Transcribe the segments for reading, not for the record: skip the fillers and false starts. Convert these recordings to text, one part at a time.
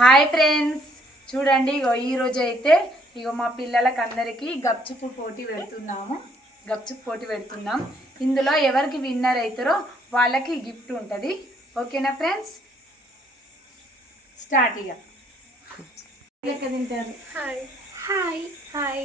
Hi friends, చూడండి ఇగో ఈరోజు అయితే ఇగో మా పిల్లలకి అందరికీ గప్చుప్ పోటీ పెడుతున్నాం. ఇందులో ఎవరికి విన్నర్ అవుతారో వాళ్ళకి గిఫ్ట్ ఉంటుంది. ఓకేనా ఫ్రెండ్స్, స్టార్ట్. ఇక లెక్క తింటారు. Hi hi hi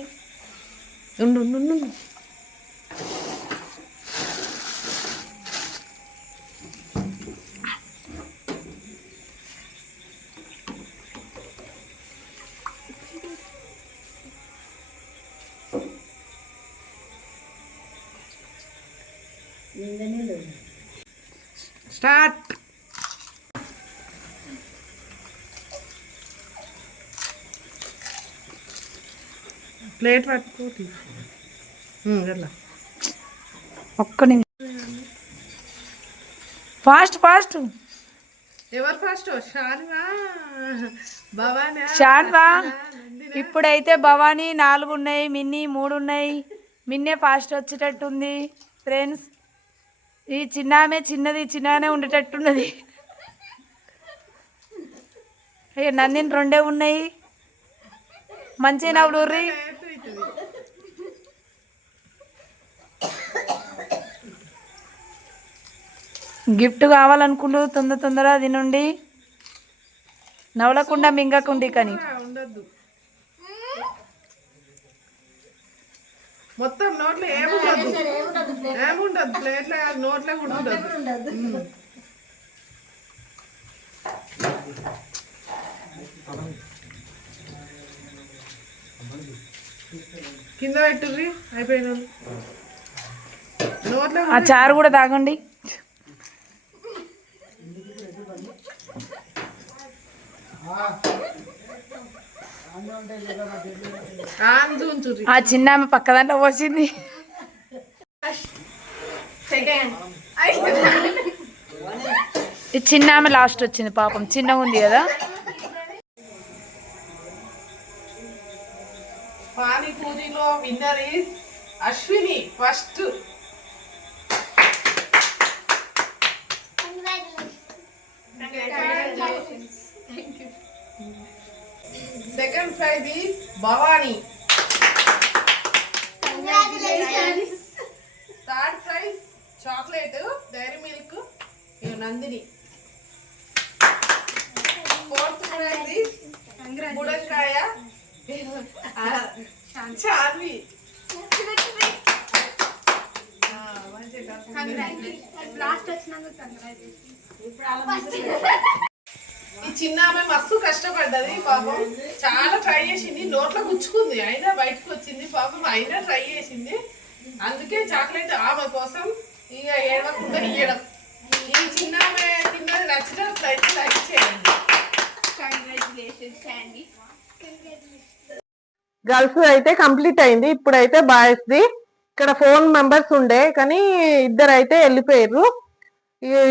start. Plate పట్టుకోటి ఒక్క నిమిషం. Fast fast. ఎవరు ఫస్ట్? షార్వా. ఇప్పుడైతే భవానీ 4 ఉన్నాయి, మిన్నీ 3 ఉన్నాయి. మిన్నే ఫాస్ట్ వచ్చేటట్టుంది ఫ్రెండ్స్. ఈ చిన్నామే చిన్నగానే ఉండేటట్టున్నది. అయ్యో నందిని 2 ఉన్నాయి. మంచిగా నవ్వుర్రి. గిఫ్ట్ కావాలనుకుంటూ తొందర తినండి, నవ్వకుండా మింగకుండి. కానీ ఉండద్దు మొత్తం నోట్లో ఏముండదు ప్లేట్లో నోట్లో కూడా ఉండదు. కింద పెట్టుర్రి అయిపోయిన నోట్లో ఆ చారు కూడా తాగండి. ఆ చిన్న ఆమె పక్క దాంట్లో పోసింది. ఈ చిన్న ఆమె లాస్ట్ వచ్చింది. పాపం చిన్నగా ఉంది కదా. పానీపూరిలో winner is Ashwini. First second prize is Bhavani. Third prize chocolate Dairy Milk Nandini. Fourth prize is బుడంకాయ చార్వి. ఈ చిన్న ఆమె మస్తు కష్టపడ్డది పాపం, చాలా ట్రై చేసింది. నోట్లో గుచ్చుకుంది అయినా బయటకు వచ్చింది పాపం. అయినా ట్రై చేసింది, అందుకే చాక్లెట్ ఆమె కోసం ఇక ఏడవకుండా ఇయ్యడం. ఈ చిన్న ఆమె తిన్నది నచ్చినట్లయితే లైక్ చేయండి. గర్ల్స్ అయితే కంప్లీట్ అయింది. ఇప్పుడైతే బాయ్స్ ది. ఇక్కడ 4 మెంబర్స్ ఉండే కానీ 2 అయితే వెళ్ళిపోయారు.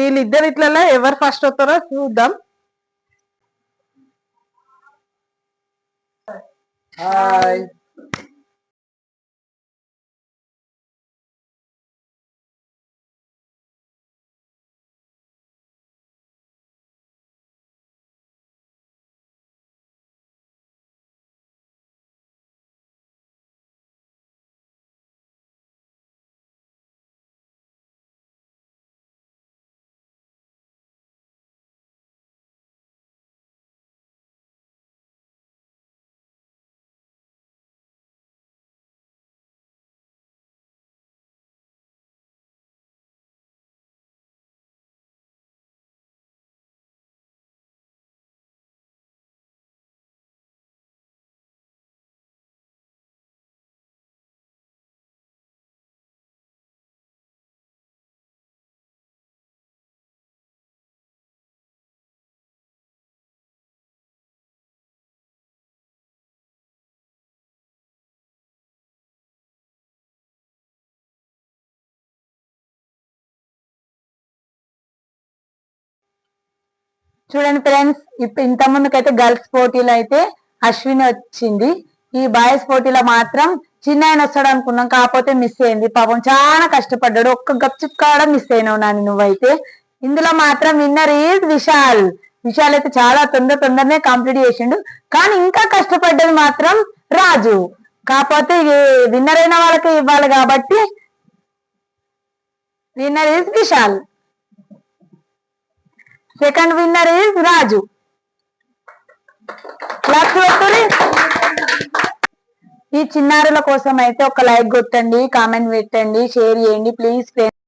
వీళ్ళిద్దరు ఇట్లలో ఎవరు ఫస్ట్ వస్తారో చూద్దాం. హాయ్. చూడండి ఫ్రెండ్స్, ఇప్పుడు ఇంత ముందుకైతే గర్ల్స్ పోటీలో అయితే అశ్విని వచ్చింది. ఈ బాయ్స్ పోటీలో మాత్రం చిన్న ఆయన వస్తాడు అనుకున్నాం, కాకపోతే మిస్ అయింది. పాపం చాలా కష్టపడ్డాడు. ఒక్క గప్చుప్ కావడం మిస్ అయినావు నాని నువ్వైతే. ఇందులో మాత్రం విన్నర్ ఈజ్ విశాల్. విషయాలు అయితే చాలా తొందరనే కంప్లీట్ చేసిండు. కానీ ఇంకా కష్టపడ్డది మాత్రం రాజు. కాకపోతే విన్నర్ అయిన వాళ్ళకి ఇవ్వాలి కాబట్టి winner is Vishal, second winner is Raju. Class పెట్టుర్రి. ఈ చిన్నారుల కోసం అయితే ఒక లైక్ కొట్టండి, కామెంట్ పెట్టండి, షేర్ చేయండి ప్లీజ్.